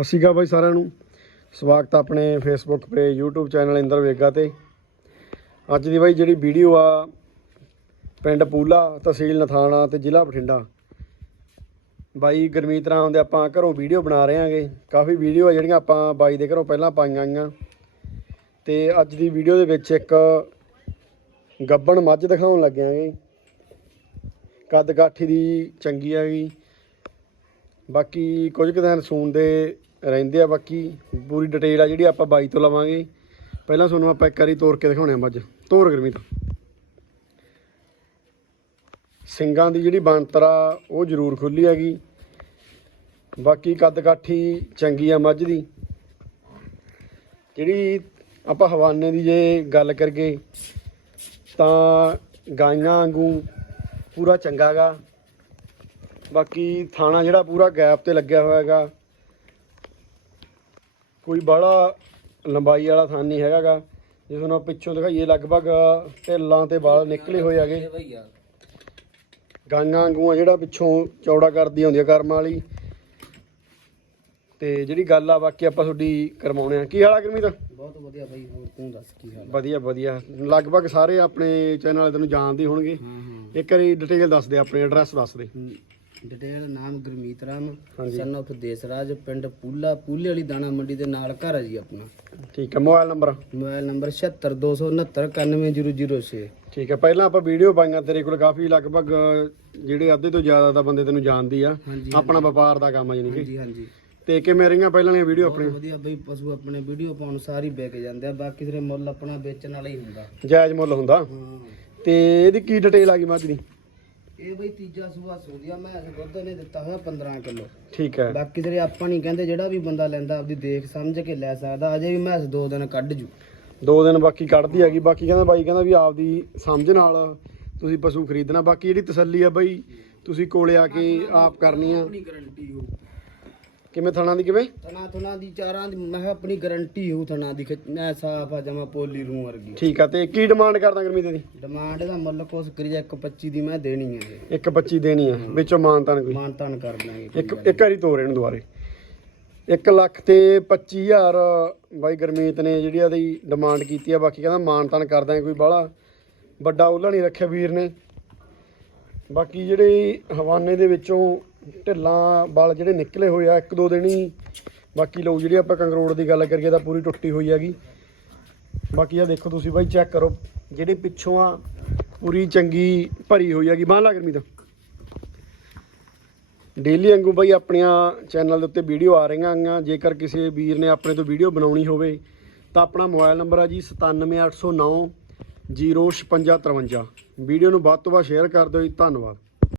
ਸਤਿ ਸ਼੍ਰੀ ਅਕਾਲ ਬਾਈ ਸਾਰਿਆਂ ਨੂੰ। ਸਵਾਗਤ ਆਪਣੇ Facebook page YouTube channel Inder Vega ਤੇ। ਅੱਜ ਦੀ ਬਾਈ ਜਿਹੜੀ ਵੀਡੀਓ ਆ, ਪਿੰਡ ਪੂਲਾ, ਤਹਿਸੀਲ ਨਥਾਣਾ ਤੇ ਜ਼ਿਲ੍ਹਾ ਬਠਿੰਡਾ। ਬਾਈ ਗਰਮੀਤ ਰਾਮ ਦੇ ਆਪਾਂ ਘਰੋਂ ਵੀਡੀਓ ਬਣਾ ਰਹੇ ਆਂਗੇ ਕਾਫੀ ਵੀਡੀਓ ਆ ਜਿਹੜੀਆਂ ਆਪਾਂ ਬਾਈ ਦੇ ਘਰੋਂ ਪਹਿਲਾਂ ਪਾਈਆਂ ਆਈਆਂ ਤੇ ਅੱਜ ਦੀ ਵੀਡੀਓ ਦੇ ਵਿੱਚ ਇੱਕ ਗੱਬਣ ਮੱਝ ਦਿਖਾਉਣ ਲੱਗਿਆਂਗੇ ਕੱਦ ਕਾਠੀ ਦੀ ਚੰਗੀ ਹੈਗੀ। ਬਾਕੀ ਕੁਝ ਕੁ ਦਿਨ ਸੂਣ ਦੇ ਰਹਿੰਦੇ ਆ, ਬਾਕੀ ਪੂਰੀ ਡਿਟੇਲ ਆ ਜਿਹੜੀ ਆਪਾਂ ਬਾਈ ਤੋਂ ਲਵਾਂਗੇ। ਪਹਿਲਾਂ ਤੁਹਾਨੂੰ ਆਪਾਂ ਇੱਕ ਵਾਰੀ ਤੋਰ ਕੇ ਦਿਖਾਉਣੇ ਆ ਮੱਝ। ਤੋਰ ਗਰਮੀ ਤਾਂ ਸਿੰਘਾਂ ਦੀ ਜਿਹੜੀ ਬਣਤਰ ਆ, ਉਹ ਜ਼ਰੂਰ ਖੁੱਲੀ ਹੈਗੀ। ਬਾਕੀ ਕੱਦ ਕਾਠੀ ਚੰਗੀ ਆ ਮੱਝ ਦੀ। ਜਿਹੜੀ ਆਪਾਂ ਹਵਾਨੇ ਦੀ ਜੇ ਗੱਲ ਕਰਗੇ ਤਾਂ ਗਾਈਆਂ ਵਾਂਗੂ ਪੂਰਾ ਚੰਗਾ ਗਾ ਬਾਕੀ ਥਾਣਾ ਜਿਹੜਾ ਪੂਰਾ ਗੈਪ ਤੇ ਲੱਗਿਆ ਹੋਇਆ ਹੈਗਾ। ਕੋਈ ਬੜਾ ਲੰਬਾਈ ਵਾਲਾ ਥਾਨ ਨਹੀਂ ਹੈਗਾਗਾ ਜੇ ਤੁਹਾਨੂੰ ਪਿੱਛੋਂ ਦਿਖਾਈਏ ਲਗਭਗ ਢਿੱਲਾਂ ਤੇ ਵਾਲ ਨਿਕਲੇ ਹੋਏ ਹੈਗੇ। ਗਾਂਗਾਂ ਵਾਂਗੂ ਆ। ਜਿਹੜਾ ਪਿੱਛੋਂ ਚੌੜਾ ਕਰਦੀ ਹੁੰਦੀ ਆ ਕਰਮ ਵਾਲੀ। ਤੇ ਜਿਹੜੀ ਗੱਲ ਆ ਬਾਕੀ ਆਪਾਂ ਤੁਹਾਡੀ ਕਰਵਾਉਣੇ ਆ। ਕੀ ਹਾਲ ਆ ਗੁਰਮੀਤ? ਬਹੁਤ ਵਧੀਆ ਬਾਈ ਹੋਰ ਤੂੰ ਦੱਸ ਕੀ ਹਾਲ ਵਧੀਆ ਵਧੀਆ। ਲਗਭਗ ਸਾਰੇ ਆਪਣੇ ਚੈਨਲ ਵਾਲੇ ਤੈਨੂੰ ਜਾਣਦੇ ਹੋਣਗੇ। ਇੱਕ ਵਾਰੀ ਡਿਟੇਲ ਦੱਸ ਦੇ ਆਪਣੇ ਐਡਰੈਸ ਦੱਸ ਦੇ। ਡਿਟੇਲ ਨਾਮ ਗੁਰਮੀਤ ਰਾਮ। ਸਨ ਆਫ ਦੇਸਰਾਜ ਪਿੰਡ ਪੂਲਾ ਪੂਲੇ ਵਾਲੀ ਦਾਣਾ ਮੰਡੀ ਦੇ ਨਾਲ ਘਰ ਹੈ ਜੀ ਆਪਣਾ। ਠੀਕ ਹੈ ਮੋਬਾਈਲ ਨੰਬਰ? ਮੋਬਾਈਲ ਨੰਬਰ 7629699106 ਠੀਕ ਹੈ ਪਹਿਲਾਂ ਆਪਾਂ ਵੀਡੀਓ ਪਾਈਆਂ ਤੇਰੇ ਕੋਲ ਕਾਫੀ ਲਗਭਗ ਜਿਹੜੇ ਅੱਧੇ ਤੋਂ ਜ਼ਿਆਦਾ ਤਾਂ ਬੰਦੇ ਤੈਨੂੰ ਜਾਣਦੀ ਆ। ਆਪਣਾ ਵਪਾਰ ਦਾ ਕੰਮ ਆ ਜਾਨੀ ਕਿ। ਹਾਂਜੀ ਹਾਂਜੀ। ਤੇ ਕਿਵੇਂ ਰਹੀਆਂ ਪਹਿਲਾਂ ਦੀਆਂ ਵੀਡੀਓ ਆਪਣੀ ਵਧੀਆ ਬਈ ਪਸ਼ੂ ਆਪਣੇ ਵੀਡੀਓ ਪਾਉਣ ਸਾਰੀ ਵਿਕ ਜਾਂਦੇ ਆ ਬਾਕੀ ਤੇਰੇ ਮੁੱਲ ਆਪਣਾ ਵੇਚਣ ਵਾਲਾ ਹੀ ਹੁੰਦਾ। ਜਾਇਜ਼ ਮੁੱਲ ਹੁੰਦਾ। ਤੇ ਇਹਦੀ ਕੀ ਡਿਟੇਲ ਆ ਗਈ ਮੱਝ ਦੀ? ਇਹ ਬਈ ਤੀਜਾ ਸੂਆ ਸੂਦੀਆ ਮੈਂ ਅੱਜ ਦੁੱਧ ਨੇ ਦਿੱਤਾ ਹੋਇਆ 15 ਕਿਲੋ। ਠੀਕ ਹੈ। ਬਾਕੀ ਤੇਰੇ ਆਪਾਂ ਨਹੀਂ ਕਹਿੰਦੇ ਜਿਹੜਾ ਵੀ ਬੰਦਾ ਲੈਂਦਾ ਆਪਦੀ ਦੇਖ ਸਮਝ ਕੇ ਲੈ ਸਕਦਾ ਅਜੇ ਵੀ ਮੈਂ ਦੋ ਦਿਨ ਕੱਢ ਜੂ। ਦੋ ਦਿਨ ਬਾਕੀ ਕੱਢਦੀ ਹੈਗੀ ਬਾਕੀ ਕਹਿੰਦਾ ਬਾਈ ਕਹਿੰਦਾ ਵੀ ਆਪਦੀ ਸਮਝ ਨਾਲ ਤੁਸੀਂ ਪਸ਼ੂ ਖਰੀਦਣਾ ਬਾਕੀ ਜਿਹੜੀ ਤਸੱਲੀ ਆ ਬਾਈ ਤੁਸੀਂ ਕੋਲੇ ਆ ਕੇ ਆਪ ਕਰਨੀ ਆ। ਆਪਣੀ ਗਾਰੰਟੀ ਹੋ ਕਿਵੇਂ ਥਣਾ ਦੀ ਕਿਵੇਂ? ਤਨਾ ਤਨਾ ਦੀ ਚਾਰਾਂ ਦੀ ਮੈਂ ਕਿਹਾ ਆਪਣੀ ਗਾਰੰਟੀ ਹੋ ਤਨਾ ਦੀ ਖਿੱਚ- ਐ ਸਾਫ਼ ਆ ਜਮਾ ਪੋਲੀ ਰੂ ਵਰਗੀ। ਠੀਕ ਆ ਤੇ ਕੀ ਡਿਮਾਂਡ ਕਰਦਾ ਗਰਮੀ ਦੀ? ਡਿਮਾਂਡ ਦਾ ਮੁੱਲ ਕੋਸ ਕਰੀ ਜਾ 125 ਦੀ ਮੈਂ ਦੇਣੀ ਹੈ ਇਹ। ਇੱਕ 25 ਦੇਣੀ ਆ ਵਿੱਚੋਂ ਮਾਨਤਾਨ ਕੋਈ? ਮਾਨ ਤਾਨ ਕਰ ਦਾਂਗੇ ਇੱਕ ਇੱਕ ਵਾਰੀ। ਤੋਰ ਇਹਨੂੰ ਦੁਬਾਰੇ। 1 ਲੱਖ ਤੇ 25000 ਬਾਈ ਗਰਮੀਤ ਨੇ ਜਿਹੜੀ ਇਹਦੀ ਡਿਮਾਂਡ ਕੀਤੀ ਆ ਬਾਕੀ ਕਹਿੰਦਾ ਮਾਨਤਾਨ ਕਰ ਦਾਂਗੇ ਕੋਈ ਬਾਹਲਾ। ਵੱਡਾ ਉਹਲਾ ਨਹੀਂ ਰੱਖਿਆ ਵੀਰ ਨੇ। ਬਾਕੀ ਜਿਹੜੇ ਹਵਾਨੇ ਦੇ ਵਿੱਚੋਂ ਢਿੱਲਾਂ ਵਾਲ ਜਿਹੜੇ ਨਿਕਲੇ ਹੋਏ ਆ, ਇੱਕ ਦੋ ਦਿਨ ਹੀ। ਬਾਕੀ ਲੋਕ ਜਿਹੜੀ ਆਪਾਂ ਕੰਗਰੋੜ ਦੀ ਗੱਲ ਕਰੀਏ, ਤਾਂ ਪੂਰੀ ਟੁੱਟੀ ਹੋਈ ਹੈਗੀ। ਬਾਕੀ ਆ ਦੇਖੋ ਤੁਸੀਂ ਬਾਈ ਚੈੱਕ ਕਰੋ। ਜਿਹੜੀ ਪਿੱਛੋਂ ਆ, ਪੂਰੀ ਚੰਗੀ ਭਰੀ ਹੋਈ ਹੈਗੀ। ਬਾਹਲਾ ਗਰਮੀ ਤਾਂ। ਡੇਲੀ ਵਾਂਗੂ ਬਾਈ ਆਪਣੀਆਂ ਚੈਨਲ ਦੇ ਉੱਤੇ ਵੀਡੀਓ ਆ ਰਹੀਆਂ ਆਂਗੀਆਂ ਜੇਕਰ ਕਿਸੇ ਵੀਰ ਨੇ ਆਪਣੇ ਤੋਂ ਵੀਡੀਓ ਬਣਾਉਣੀ ਹੋਵੇ, ਤਾਂ ਆਪਣਾ ਮੋਬਾਈਲ ਨੰਬਰ ਆ ਜੀ 97809 05653 ਵੀਡੀਓ ਨੂੰ ਵੱਧ ਤੋਂ ਵੱਧ ਸ਼ੇਅਰ ਕਰ ਦਿਓ ਜੀ। ਧੰਨਵਾਦ।